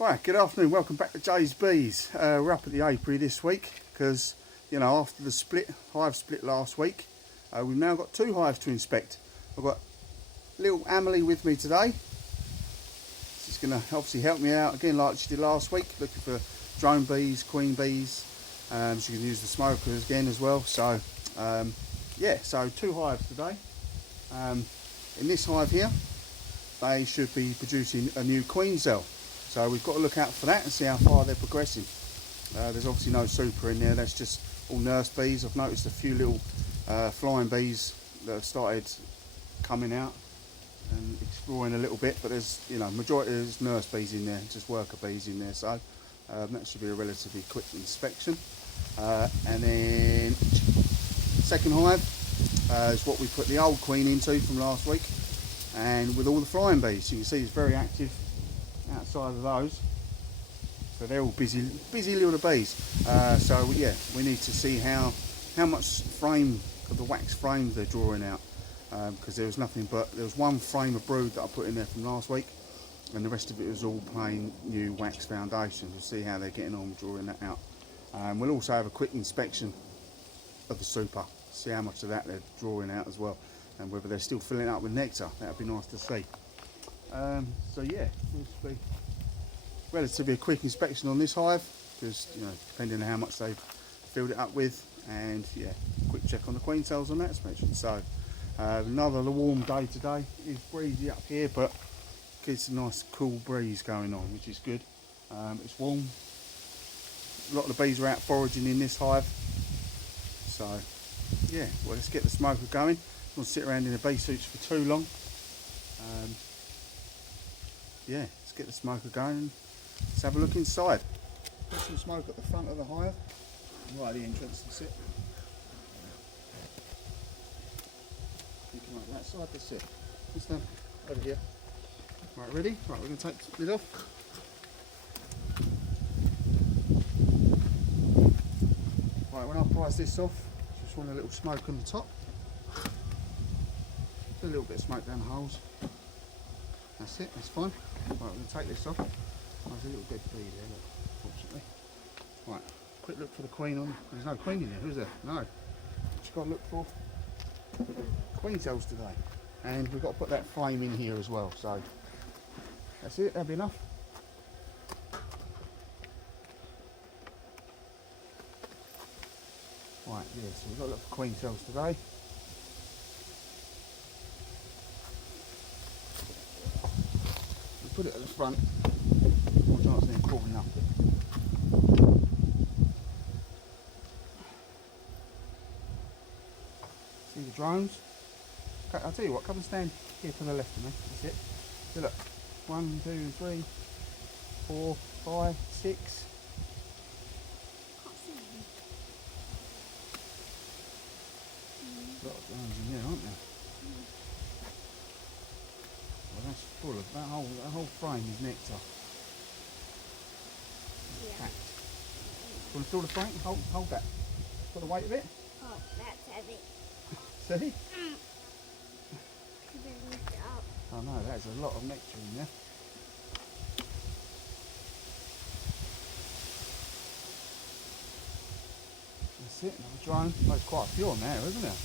Right, good afternoon, welcome back to Jay's Bees. We're up at the apiary this week because, you know, after the hive split last week, we've now got two hives to inspect. I've got little Amelie with me today. She's going to obviously help me out again like she did last week, looking for drone bees, queen bees. She can use the smokers again as well. So, yeah, so two hives today. In this hive here, they should be producing a new queen cell. So we've got to look out for that and see how far they're progressing. There's obviously no super in there, that's just all nurse bees. I've noticed a few little flying bees that have started coming out and exploring a little bit, but there's, you know, majority is nurse bees in there, just worker bees in there, so that should be a relatively quick inspection. And then second hive is what we put the old queen into from last week, and with all the flying bees, you can see it's very active outside of those, so they're all busy little bees. So yeah, we need to see how much frame of the wax frames they're drawing out, because there was one frame of brood that I put in there from last week, and the rest of it was all plain new wax foundations. We'll see how they're getting on drawing that out. We'll also have a quick inspection of the super, see how much of that they're drawing out as well, and whether they're still filling it up with nectar. That would be nice to see. So yeah, this will be relatively a quick inspection on this hive, because, you know, depending on how much they've filled it up with, and yeah, quick check on the queen cells on that inspection. So another warm day today. It's breezy up here, but it's a nice cool breeze going on, which is good. It's warm. A lot of the bees are out foraging in this hive. So yeah, well, let's get the smoker going. I don't sit around in the bee suits for too long. Yeah, let's get the smoker going and let's have a look inside. Put some smoke at the front of the hive, right at the entrance, that's it. You can make that side, that's it. Let's stand over here. Right, ready? Right, we're going to take the lid off. Right, when I prise this off, just want a little smoke on the top. A little bit of smoke down the holes. That's it, that's fine. Right, we're going to take this off. There's a little dead bee there, look, unfortunately. Right, quick look for the queen on. There's no queen in there, is there? No. Just got to look for queen cells today. And we've got to put that frame in here as well, so that's it, that'll be enough. Right, yeah, so we've got to look for queen cells today. Put it at the front, more chance of them crawling up. See the drones? Okay, I'll tell you what, come and stand here to the left of me, that's it. So look, 1, 2, 3, 4, 5, 6. A lot of drones in here, aren't there? That's full of that whole frame is nectar. Yeah. Packed. You want to feel the frame? Hold that. Got the weight of it? Oh, that's heavy. See? Could I lift it up? Oh no, that's a lot of nectar in there. That's it, another drone. There's quite a few on there, isn't there?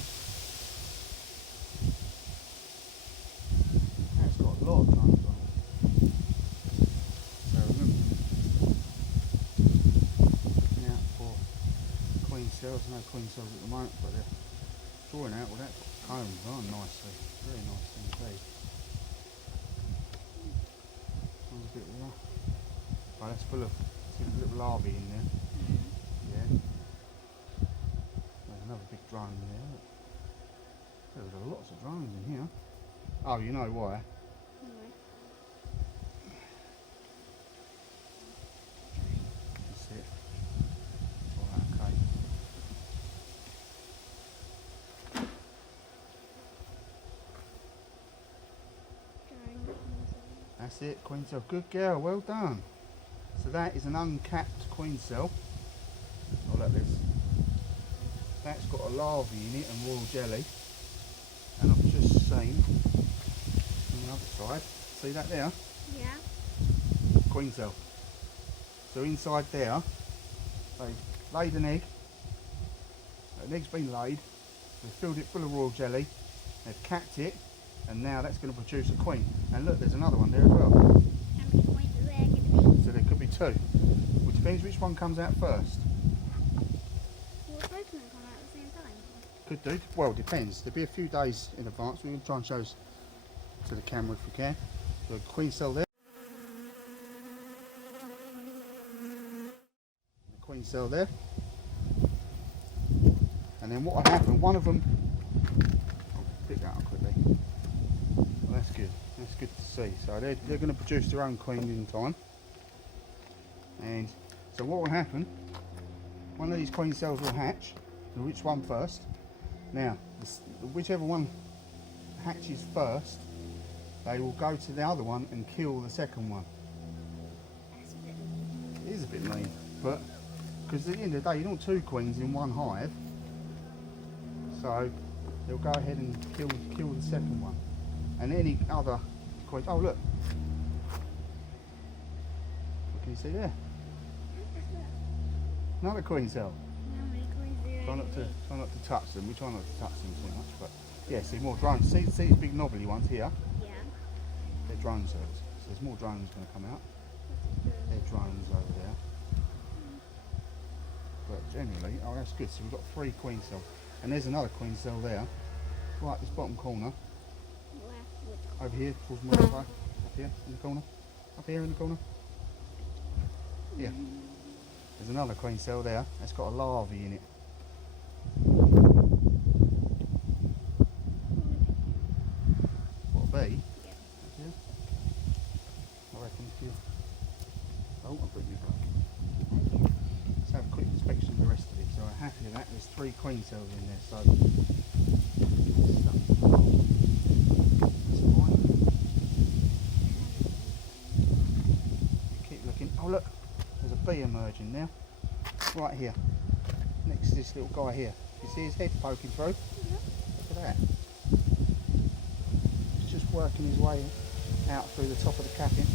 That's got a lot of drones on it. So remember, looking out for queen cells. No queen cells at the moment, but they're drawing out. Well, that's combs on nicely. Very nice indeed. A bit of that. Oh, that's full of little larvae in there. Yeah. There's another big drone there. There's lots of drones in here. Oh, you know why? That's it. Alright, okay. That's it, queen cell. Good girl, well done. So that is an uncapped queen cell. Oh, look, that's got a larvae in it and royal jelly. And I've just seen on the other side, see that there? Yeah. Queen cell. So inside there, they've laid an egg. An egg's been laid. They've filled it full of royal jelly. They've capped it, and now that's going to produce a queen. And look, there's another one there as well. How many queens are there going to be? So there could be two. Which depends which one comes out first. Will both of them come out at the same time? Could do. Well, depends. There'll be a few days in advance. We're going to try and show us to the camera if we can. The queen cell there. The queen cell there. And then what will happen, one of them, I'll pick that up quickly. Well, that's good. That's good to see. So they're going to produce their own queen in time. And so what will happen, one of these queen cells will hatch. Which one first? Now, whichever one hatches first, they will go to the other one and kill the second one. That's a bit mean. It is a bit mean, but because at the end of the day, you don't want two queens in one hive. So they'll go ahead and kill the second one, and any other queens. Oh look! What can you see there? Another queen cell. How many queens are there? Try not to touch them. We try not to touch them too much, but yeah. See more drones. See these big knobbly ones here. Yeah. They're drone cells. So there's more drones going to come out. They're drones over there. But generally, oh that's good. So we've got 3 queen cells. And there's another queen cell there, right this bottom corner, over here towards my side, up here in the corner, up here in the corner. Yeah, there's another queen cell there, that's got a larvae in it. What a bee? Yeah. I reckon if you... Oh, I'll bring you back. Let's have a quick inspection of the rest of it. So I'm happy with that. There's 3 queen cells in there, so that's fine. Keep looking. Oh look, there's a bee emerging now. Right here. Next to this little guy here. You see his head poking through? Look at that. He's just working his way out through the top of the capping.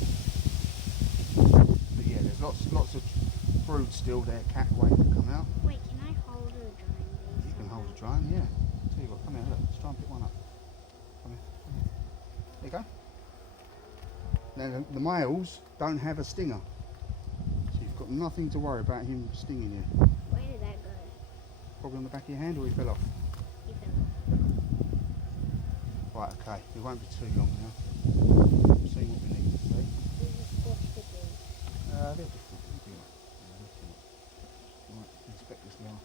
But yeah, there's lots of brood still there, capped waiting to come out. Wait, can I hold a drone? You can hold a drone, yeah. Tell you what, come here, look, let's try and pick one up. Come here, come here. There you go. Now the males don't have a stinger, so you've got nothing to worry about him stinging you. Where did that go? Probably on the back of your hand, or he fell off. He fell off. Right, okay, it won't be too long now. We've seen what we need to see. This is supposed to be. They're different. Right, inspect this now.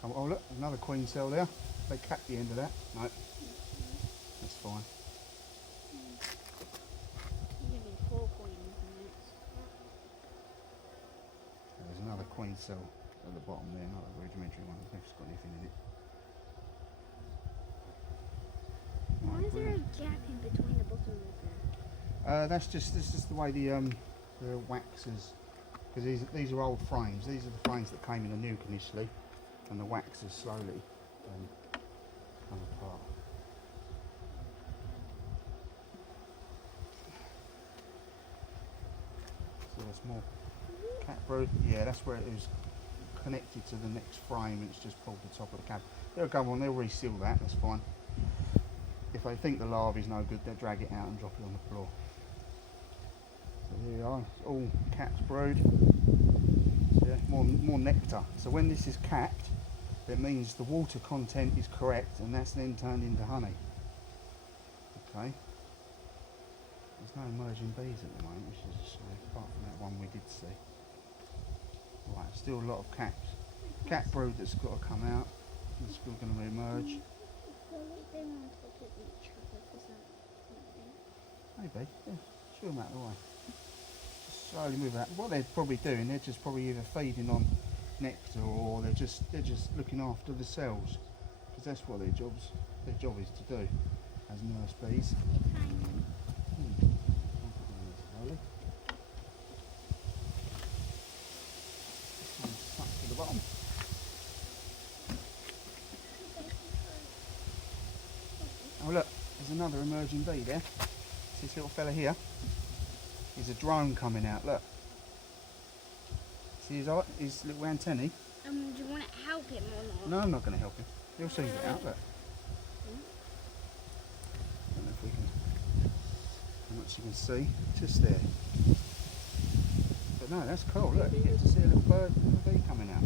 Come, oh look, another queen cell there. They capped the end of that. No, that's fine. There's going to be 4 queens next. There's another queen cell at the bottom there, another rudimentary one. I don't know if it's got anything in it. Why is there a gap in between the bottom of the... That's just the way the waxes, because these are old frames. These are the frames that came in a nuke initially, and the waxes slowly come apart. So there's more cat brood. Yeah, that's where it was connected to the next frame, and it's just pulled the top of the cap. They'll go on. They'll reseal that. That's fine. If they think the larvae's no good, they'll drag it out and drop it on the floor. So there you are, it's all capped brood. So yeah, more nectar. So when this is capped, it means the water content is correct, and that's then turned into honey. Okay. There's no emerging bees at the moment, which is a shame, apart from that one we did see. Right, still a lot of capped brood that's got to come out. It's still going to emerge. Maybe, yeah, shoo them out of the way. Just slowly move that. What they're probably doing, they're just probably either feeding on nectar, or they're just looking after the cells, because that's what their job is to do as nurse bees. Slowly. This one's stuck to the bottom. Oh look, there's another emerging bee there. This little fella here is a drone coming out, look. See his little antennae? Do you want to help him or not? No, I'm not going to help him. He'll soon get out, look. Don't know if we can, how much you can see, just there. But no, that's cool, look, you get to see a little bird, a little bee coming out.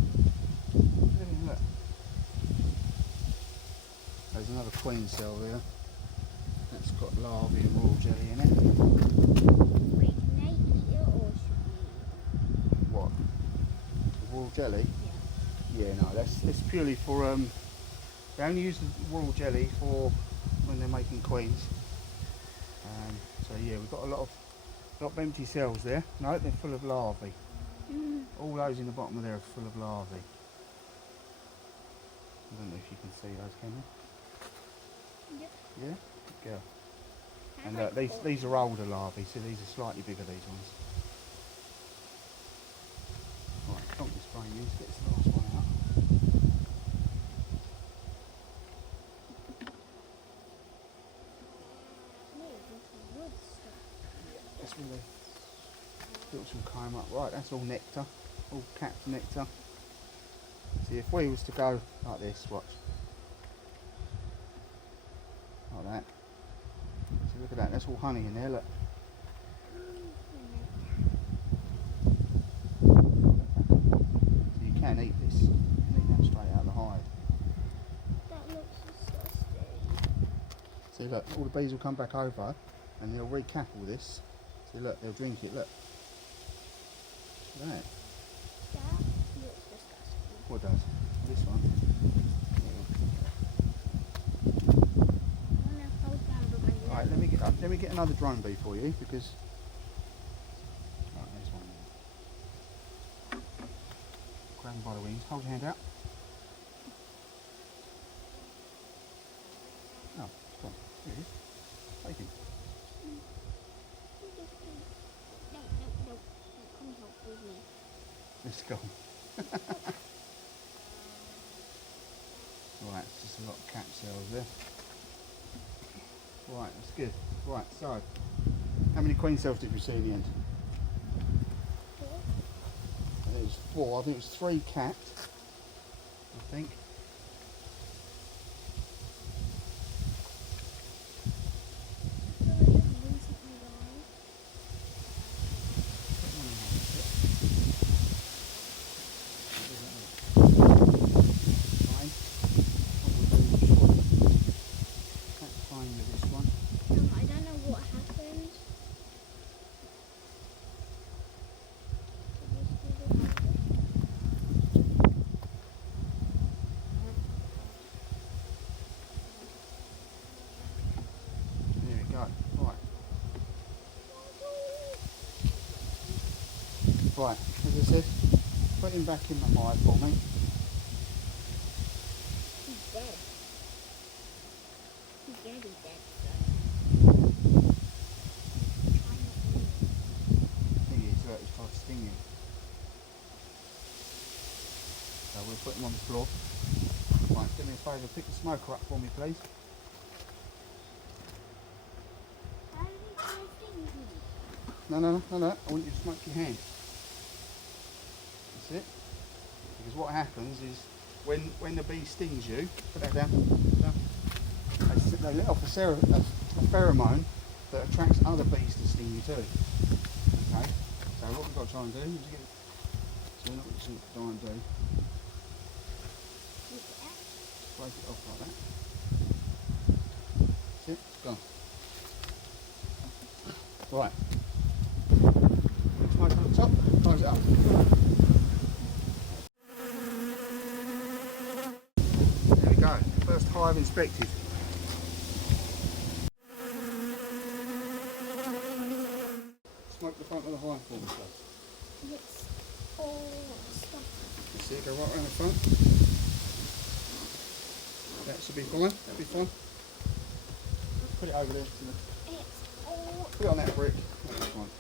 Look. There's another queen cell there. That's got larvae and royal jelly in it. Wait, can they eat it or should we? What? The royal jelly? Yeah. Yeah, no, it's purely for, they only use the royal jelly for when they're making queens. So yeah, we've got a lot of empty cells there. No, they're full of larvae. All those in the bottom of there are full of larvae. I don't know if you can see those, can you? Yep. Yeah? Good girl. And these are older larvae, so these are slightly bigger, these ones. Right, I can't display you, let's get this last one out. Wood stuff. That's where they built some comb up. Right, that's all nectar, all capped nectar. See, if we was to go like this, watch. Like that. So look at that, that's all honey in there, look. So you can eat this. You can eat that straight out of the hive. That looks disgusting. See, look, all the bees will come back over and they'll recap all this. See, look, they'll drink it, look. Look at that. That looks disgusting. What does? This one. Right, let me get another drone bee for you because right, there's one there. Grab him by the wings, hold your hand out. Oh, it's gone. Here he is. Take him. No, come help with me. It's gone. Right, it's just a lot of cap cells there. Right, that's good. Right, so how many queen cells did we see in the end? 4. I think it was 4. I think it was 3 capped. I think. I don't know what happened. There we go. Right. Right, as I said, put him back in the hive for me. He's dead. He's gonna be dead. He is, look, he's trying to sting you. So we'll put him on the floor. Right, do me a favour, pick the smoker up for me, please. How did he try to sting me? No, I want you to smoke your hand. That's it. Because what happens is, when the bee stings you, put that down, they let off a pheromone that attracts other bees to sting you too. Okay, so what we've got to try and do is get, so what we're going to try and do, break it off like that. That's it, it's gone. Right, smoke on the top, close it up. There we go, first hive inspected. Smoke the front of the hive for me, please. It's all stuff. That's it, go right around the front. That should be fine, that'll be fine. Put it over there. It's all... Put it on that brick. That's fine.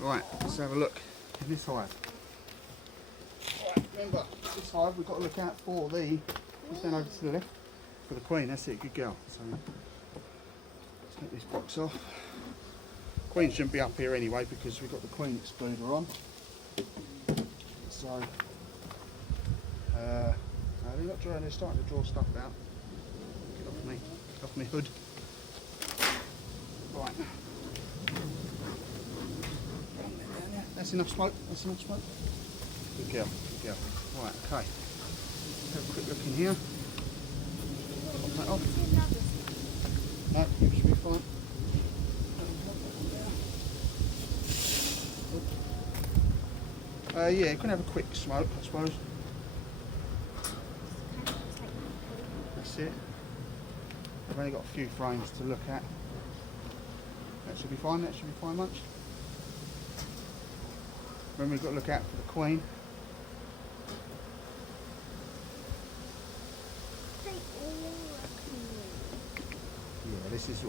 Right, let's have a look in this hive. Right, remember, this hive we've got to look out for the, stand over to the left, for the queen, that's it, good girl. So, let's get this box off. Queen shouldn't be up here anyway because we've got the queen excluder on. So, they're not drying, they're starting to draw stuff out. Get off me hood. Right. That's enough smoke, that's enough smoke. Good girl, good girl. Right, okay. Have a quick look in here. Pop that off. No, it should be fine. Yeah, you can have a quick smoke, I suppose. That's it. I've only got a few frames to look at. That should be fine, much. Remember, we've got to look out for the queen. Yeah, this is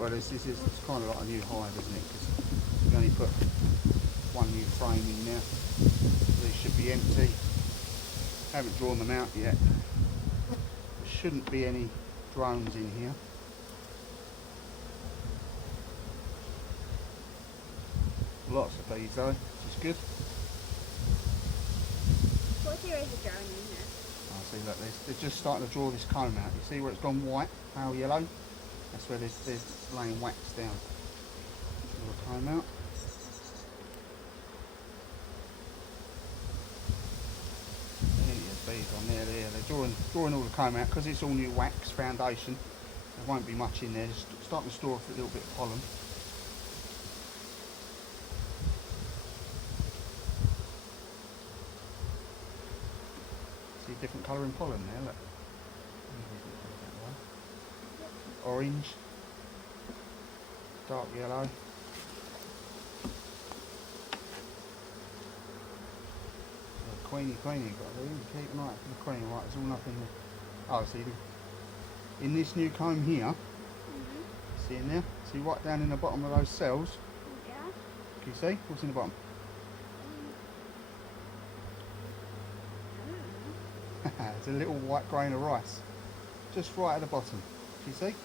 it's kind of like a new hive, isn't it? Because we only put one new frame in now. These should be empty. Haven't drawn them out yet. There shouldn't be any drones in here. Lots of bees though, which is good. What if there is a drone in here? Oh, see, look, they're just starting to draw this comb out. You see where it's gone white, pale yellow? That's where they're laying wax down. Draw the comb out. Bees on there, they're drawing all the comb out because it's all new wax foundation. There won't be much in there. Just starting to store off a little bit of pollen. See a different colour in pollen there. Look, orange, dark yellow. Queenie, got to keep an eye out for the queen. Right, there's all nothing there. Oh, see, in this new comb here, see in there? See right down in the bottom of those cells? Yeah. Can you see? What's in the bottom? It's a little white grain of rice. Just right at the bottom. Can you see?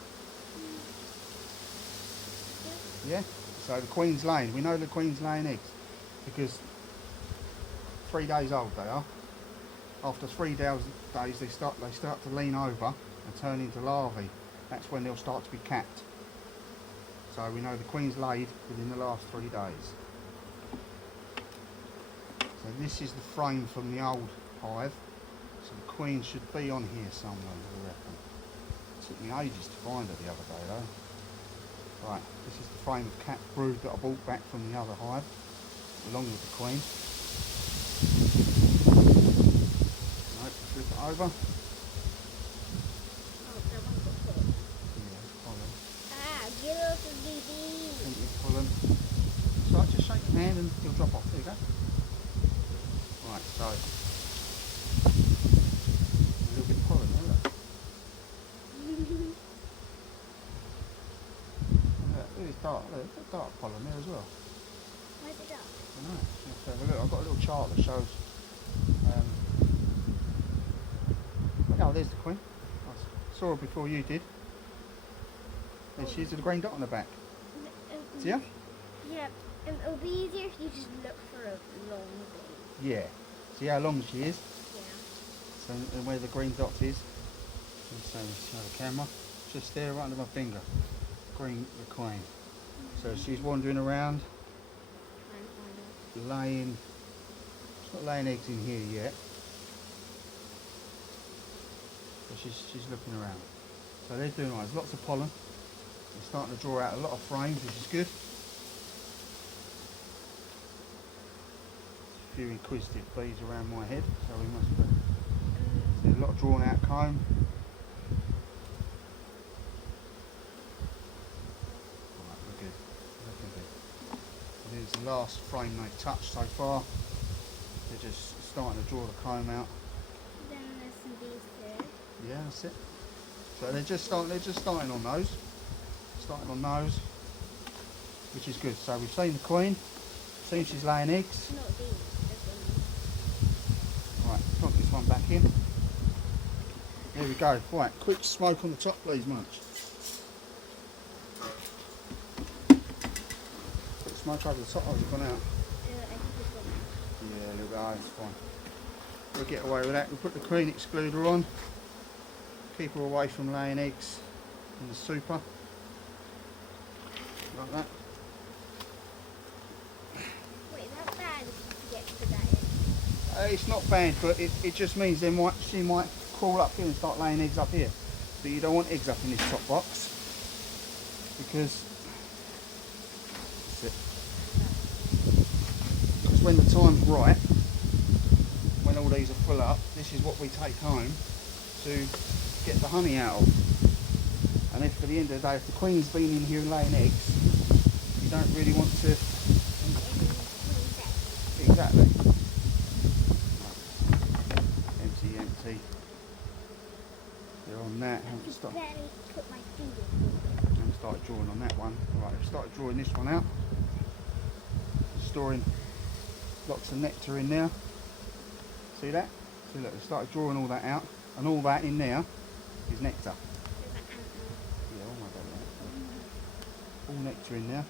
Yeah? So the queen's laying. We know the queen's laying eggs because 3 days old they are. After 3 days they start to lean over and turn into larvae. That's when they'll start to be capped. So we know the queen's laid within the last 3 days. So this is the frame from the old hive. So the queen should be on here somewhere, I reckon. It took me ages to find her the other day though. Right, this is the frame of capped brood that I brought back from the other hive, along with the queen. Right, flip it over. Oh, that one's got pollen. Yeah, pollen. Ah, get off of the bees. Plenty of pollen. So just shake your hand and it'll drop off. There you go. Right, so a little bit of pollen there, look. Look, it's dark. Look, it's dark pollen there as well. Where's it up? I don't know. Let's have a look. I've got a little chart that shows. Oh, there's the queen. I saw her before you did. There she is with a green dot on the back. See her? Yeah, it'll be easier if you just look for a long bee. Yeah. See how long she is? Yeah. So, and where the green dot is. So, show the camera. Just there, right under my finger. The queen. So she's wandering around, laying. She's not laying eggs in here yet. But she's looking around. So they're doing all right. There's lots of pollen. They're starting to draw out a lot of frames, which is good. A few inquisitive bees around my head, so we must see a lot of drawn out comb. Right, we're good. Looking good. And here's the last frame they've touched so far. They're just starting to draw the comb out. Then there's some bees there. Yeah, that's it. So they're just starting on those. Starting on those, which is good. So we've seen the queen, seen she's laying eggs. Not these. Right, plug this one back in. There we go. Right, quick smoke on the top, please, Munch. Quick smoke over the top. Oh, it's gone out. I think it's gone. Yeah, a little bit No, it's fine. We'll get away with that. We'll put the queen excluder on. Keep her away from laying eggs in the super. Like that. Wait, that's bad if you get to that end. It's not bad, but it just means she might crawl up here and start laying eggs up here. But you don't want eggs up in this top box because when the time's right, when all these are full up, this is what we take home to get the honey out of. And if at the end of the day, if the queen's been in here and laying eggs, you don't really want to. Exactly. Empty, empty. They're on that. I Start, barely put my finger and start drawing on that one. Right, I've started drawing this one out. Storing lots of nectar in there. See that? See, look, we started drawing all that out, and all that in there is nectar. Yeah, all nectar in there.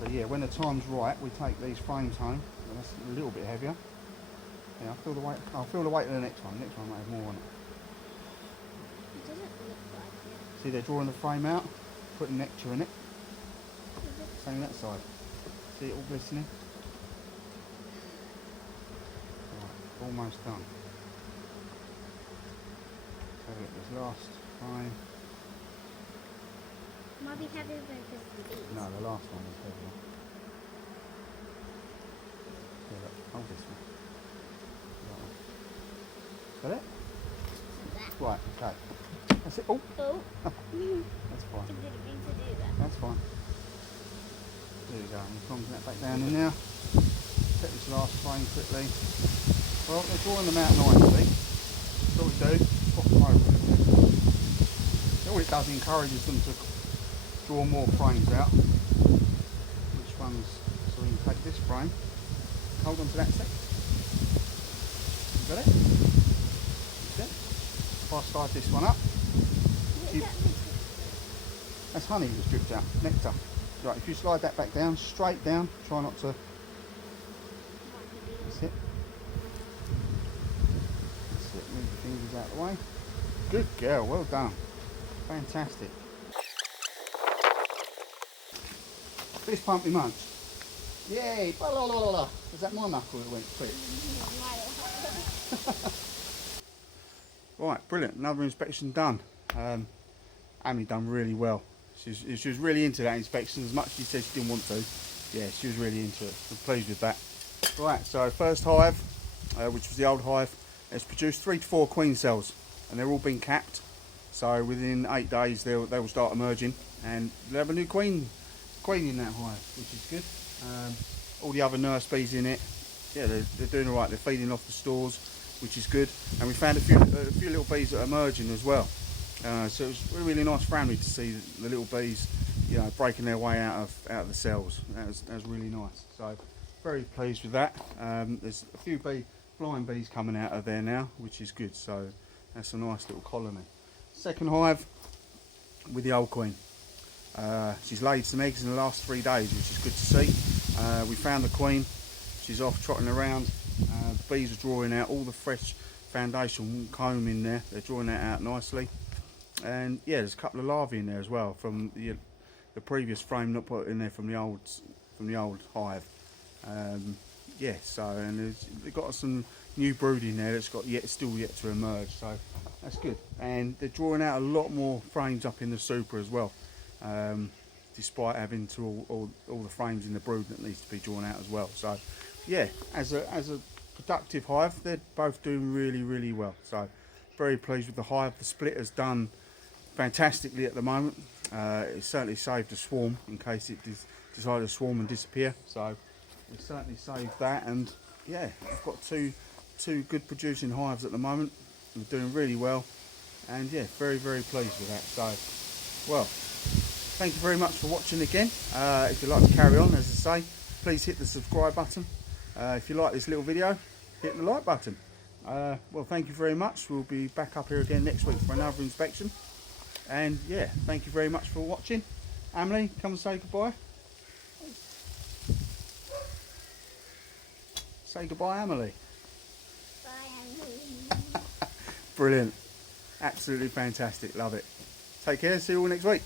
So yeah, when the time's right, we take these frames home. And that's a little bit heavier. Yeah, I'll feel the weight. I'll feel the weight of the next one. The next one might have more on it. It doesn't look like it. See, they're drawing the frame out, putting nectar in it. Same that side. See it all glistening? Right, almost done. So look, this last frame. Might be heavier because of the bees. No, the last one was heavier. Yeah, look, hold this one. Got it? That. Right, okay. That's it. Oh, Oh. that's I fine. didn't mean to do that. That's fine. There we go. I'm plonking that back down in now. Set this last frame quickly. Well, they're drawing them out nicely. So what we do, pop them over a bit. All it does encourages them to draw more frames out. Which ones? So we can take this frame. Hold on to that sec. Got it? That's it. If I slide this one up, that's honey that's dripped out, nectar. Right, if you slide that back down, straight down, try not to. That's it. That's it, move the fingers out of the way. Good girl, well done. Fantastic. Fist pump me munch. Yay! Blah, blah, blah, blah. Was that my knuckle that went quick? Right, brilliant. Another inspection done. Amy done really well. She was really into that inspection. As much as she said she didn't want to, yeah, she was really into it. I'm pleased with that. Right, so first hive, which was the old hive, has produced 3 to 4 queen cells, and they're all been capped. So within 8 days, they will start emerging, and they'll have a new queen in that hive, which is good. All the other nurse bees in it, yeah, they're doing all right. They're feeding off the stores, which is good. And we found a few little bees that are emerging as well. So it was a really nice family to see the little bees, you know, breaking their way out of the cells. That was really nice. So very pleased with that. There's a few flying bees coming out of there now, which is good. So that's a nice little colony. Second hive with the old queen. She's laid some eggs in the last 3 days, which is good to see. We found the queen. She's off trotting around. The bees are drawing out all the fresh foundation comb in there. They're drawing that out nicely. And yeah, there's a couple of larvae in there as well from the previous frame not put in there from the old hive. Yeah, so and they've got some new brood in there that's still yet to emerge. So that's good. And they're drawing out a lot more frames up in the super as well. Despite having all the frames in the brood that needs to be drawn out as well. So yeah, as a productive hive, they're both doing really well. So very pleased with the hive. The split has done fantastically at the moment. It certainly saved a swarm in case it decided to swarm and disappear. So we certainly saved that, and yeah, we've got two good producing hives at the moment. We're doing really well, and yeah, very pleased with that. So well, thank you very much for watching again. If you'd like to carry on, as I say, please hit the subscribe button. If you like this little video, hit the like button. Well, thank you very much. We'll be back up here again next week for another inspection. And yeah, thank you very much for watching. Amelie, come and say goodbye. Say goodbye, Amelie. Bye, Amelie. Brilliant. Absolutely fantastic. Love it. Take care. See you all next week.